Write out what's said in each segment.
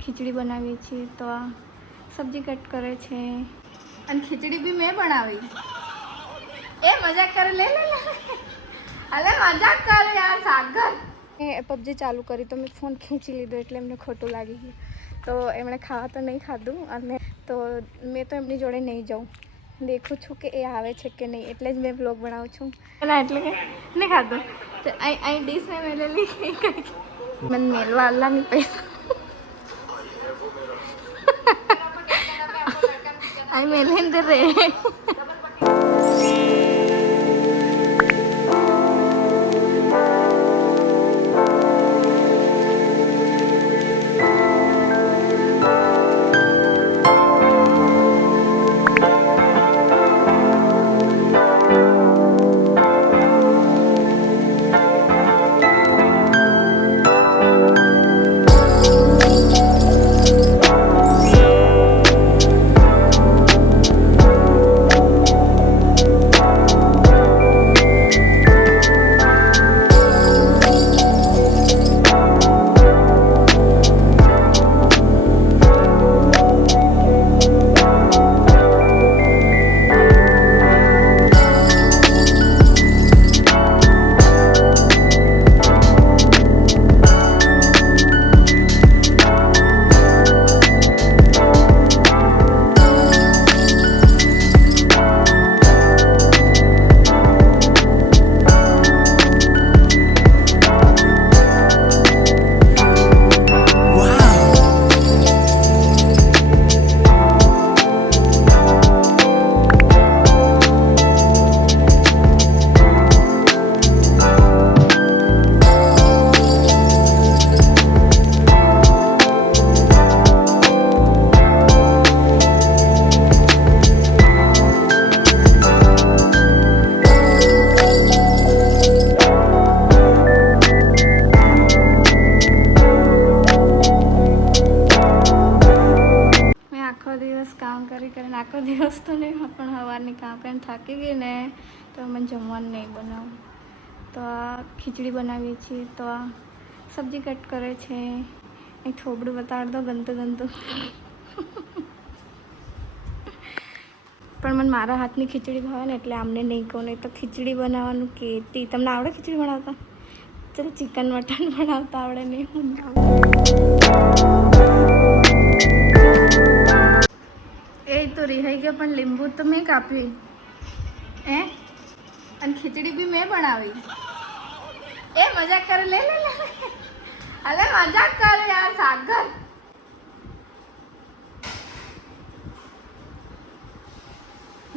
खिचड़ी बनावी छे तो आ सब्जी कट करे छे અને ખીચડી બી મેં બનાવી. એ મજાક કરે. લે લે લે અલે મજાક કરે યાર સાગર. એ પબજી ચાલુ કરી તો મેં ફોન ખેંચી લીધો એટલે એમને ખોટું લાગી ગયું. તો એમણે ખાવા તો નહીં ખાધું અને તો મેં તો એમની જોડે નહીં જાઉં. દેખું છું કે એ આવે છે કે નહીં એટલે જ મેં બ્લોગ બનાવું છું. ના એટલે કે નહીં ખાધું તો અહીં ડીશ મેં મેલેલી મને મેલવા અલ્લાહ નહીં પૈસા आई मेलेंदर रे આખો દિવસ તો નહીં પણ સવારની કામ કરીને થાકી ગઈ ને તો મને જમવાનું નહીં બનાવું તો આ ખીચડી બનાવીએ છીએ તો આ સબ્જી કટ કરે છે એક થોબડું બતાડ દો ગંદુ ગંદુ પણ મને મારા હાથની ખીચડી ભાવે ને એટલે આમને નહીં કહું નહીં તો ખીચડી બનાવવાનું કહેતી. તમને આવડે ખીચડી બનાવતા? ચલો ચિકન મટન બનાવતા આવડે નહીં. હું એ તો રિહાઈ ગયો પણ લીંબુ તો મેં કાપ્યું અને ખીચડી બી મેં બનાવી. એ મજાક કરે. લે લે લે અલે મજાક કરે યાર સાગર.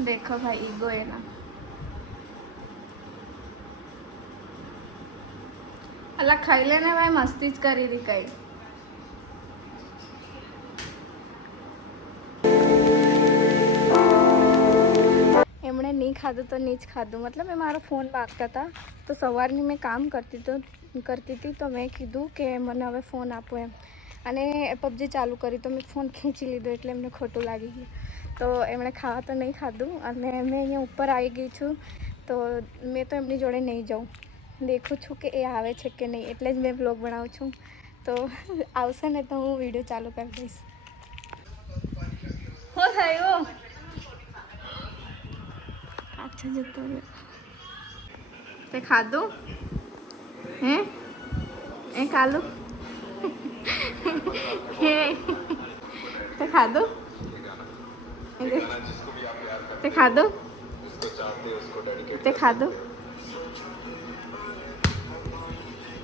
देखो भाई ईगो है ना. अल्लाह खाई लेने भाई मस्ती ज करी रही कई. એમણે નહીં ખાધું તો નહીં જ ખાધું. મતલબ એ મારો ફોન વાગતા હતા તો સવારની મેં કામ કરતી હતી તો મેં કીધું કે મને હવે ફોન આપો એમ અને પબજી ચાલુ કરી તો મેં ફોન ખેંચી લીધો એટલે એમને ખોટું લાગી ગયું. તો એમણે ખાવા તો નહીં ખાધું અને મેં અહીંયા ઉપર આવી ગઈ છું તો મેં તો એમની જોડે નહીં જાઉં. દેખું છું કે એ આવે છે કે નહીં એટલે જ મેં બ્લોગ બનાવું છું. તો આવશે ને તો હું વિડીયો ચાલુ કરી દઈશ. હો થયું પાછો જતો રહ્યો. તે ખાધું હે એ ખાધું હે તે ખાધું તે ખાધું તે ખાધું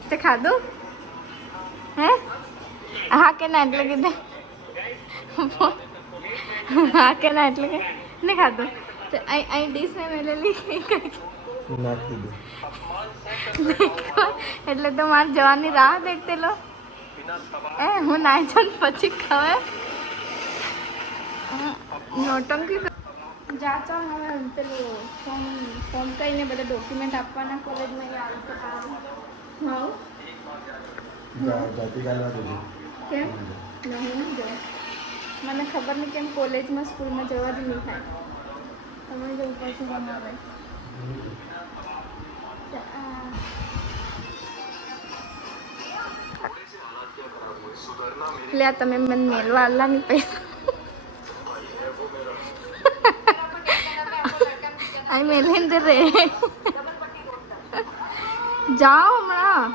તે ખાધું હે હા કે ના એટલે કીધે હા કે ના એટલે કે નહીં ખાધું તો અહીં ડીશ મેં મેલેલી એટલે તો મારે જવાની રાહ દેખતે લો. એ હું નાઈ જાઉં પછી ખવાય નોટંકી જા ચાલ હવે પેલું ફોર્મ કહીને બધા ડોક્યુમેન્ટ આપવાના કોલેજમાં હા કેમ નહીં જવા મને ખબર નહીં કેમ કોલેજમાં સ્કૂલમાં જવા જ નહીં થાય. તમે જવું પછી બનાવે લે આ તમે મને મેલવા આલા નહીં પૈસા આઈ મેલેન્દર રે જાઓ હમણાં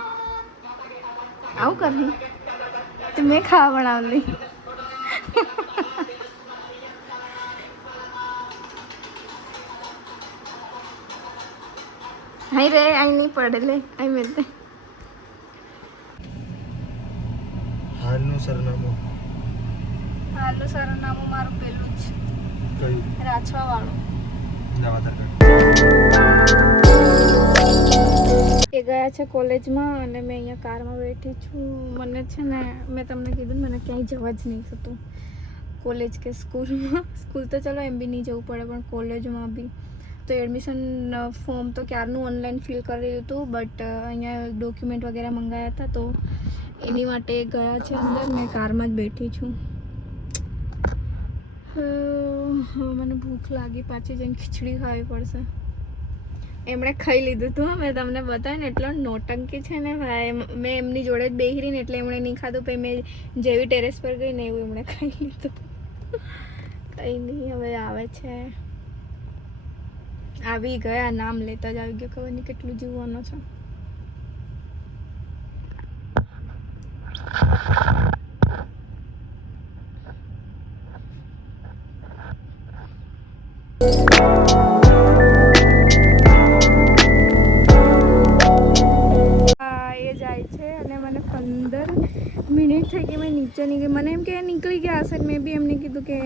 આવું કરી તો મેં ખાવા બનાવલી હાઈ રે આઈ નહીં પડે લે આઈ મેલતે હાલનું સરનામું મારું પેલું જ કયું રાછવા વાળું આધાર કાર્ડ એ ગયા છે કોલેજમાં અને મેં અહીંયા કારમાં બેઠી છું મને છે ને મેં તમને કીધું ને મને ક્યાંય જવા જ નહીં થતું કોલેજ કે સ્કૂલમાં સ્કૂલ તો ચલો એમ બી નહીં જવું પડે પણ કોલેજમાં બી તો એડમિશન ફોર્મ તો ક્યારનું ઓનલાઈન ફિલ કરી હતું બટ અહીંયા ડોક્યુમેન્ટ વગેરે મંગાવ્યા હતા તો એની માટે ગયા છે અંદર મેં કારમાં જ બેઠી છું મને ભૂખ લાગી પાછી જઈને ખીચડી ખાવી પડશે એમણે ખાઈ લીધું હતું મેં તમને બતાવ્યું ને એટલો નોટંકી છે ને ભાઈ મેં એમની જોડે જ બેહી રહીને એટલે એમણે નહીં ખાધું પછી મેં જેવી ટેરેસ પર ગઈ ને એવું એમણે ખાઈ લીધું કંઈ નહીં હવે આવે છે આવી ગયા નામ લેતા જ આવી ગયો ખબર નહીં કેટલું જીવવાનું છે એ જાય છે અને મને 15 મિનિટ થઈ ગઈ મેં નીચે નહીં ગઈ મને એમ કે નીકળી ગયા હશે મેં બી એમને કીધું કે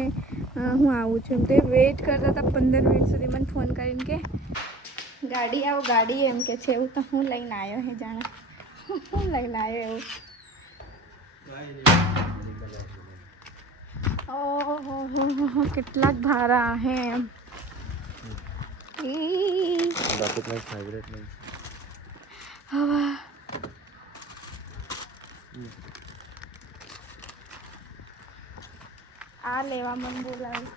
હું આવું છું એમ તો વેઇટ કરતા હતા 15 મિનિટ સુધી મને ફોન કરીને કે ગાડી આવો ગાડી એમ કે છે એવું તો હું લઈને આવ્યો હે જાણે હું લઈને આવ્યો એવું ઓહો કેટલા જ ભારા હે હવા આ લેવા મને બોલાવી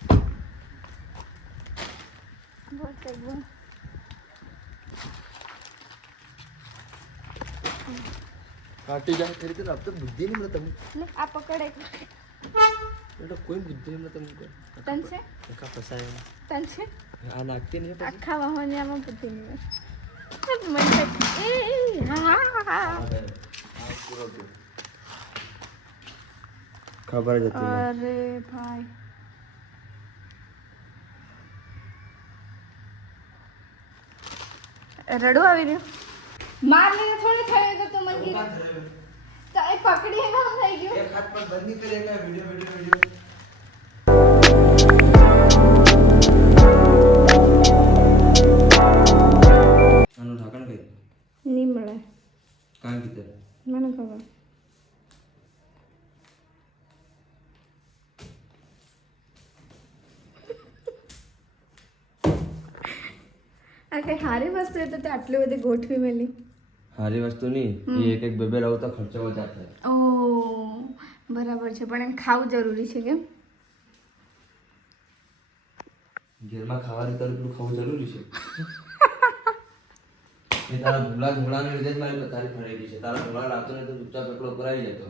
કાટી જાય ફરી તો अब तो बुद्धि नहीं मतलब લે આ પકડે बेटा कोई बुद्धि नहीं मतलब તન છે का फसाया તન છે आ नाकते नहीं है આખા વાહનમાં બુદ્ધિ નહીં મને એ હા खबर जाती है અરે ભાઈ રડવું આવી રહ્યું માર લઈને થોડી થયું તો તું મને કીધું તો એ પકડી ના થઈ ગયું एक हाथ पर बंद नहीं करेगा वीडियो આનું ઢાંકણ કઈ નહીં મળે કાં કીધે મને ખબર આ કઈ સારી વસ્તુ એ તો તે આટલી બધી ગોઠવી મેલી સારી વસ્તુ નહીં એ એક એક બે રહો તો ખર્ચો વધારે થાય ઓ બરાબર છે પણ એને ખાવું જરૂરી છે કેમ ઘેરમાં ખાવાની તરફ એટલું ખાવું જરૂરી છે એ તારા ભૂલાને લીધે જ મારી તારી ફરેલી છે તારા ભૂલા લાવતો ને તો ચૂપચાપ એકલો કરાવી જતો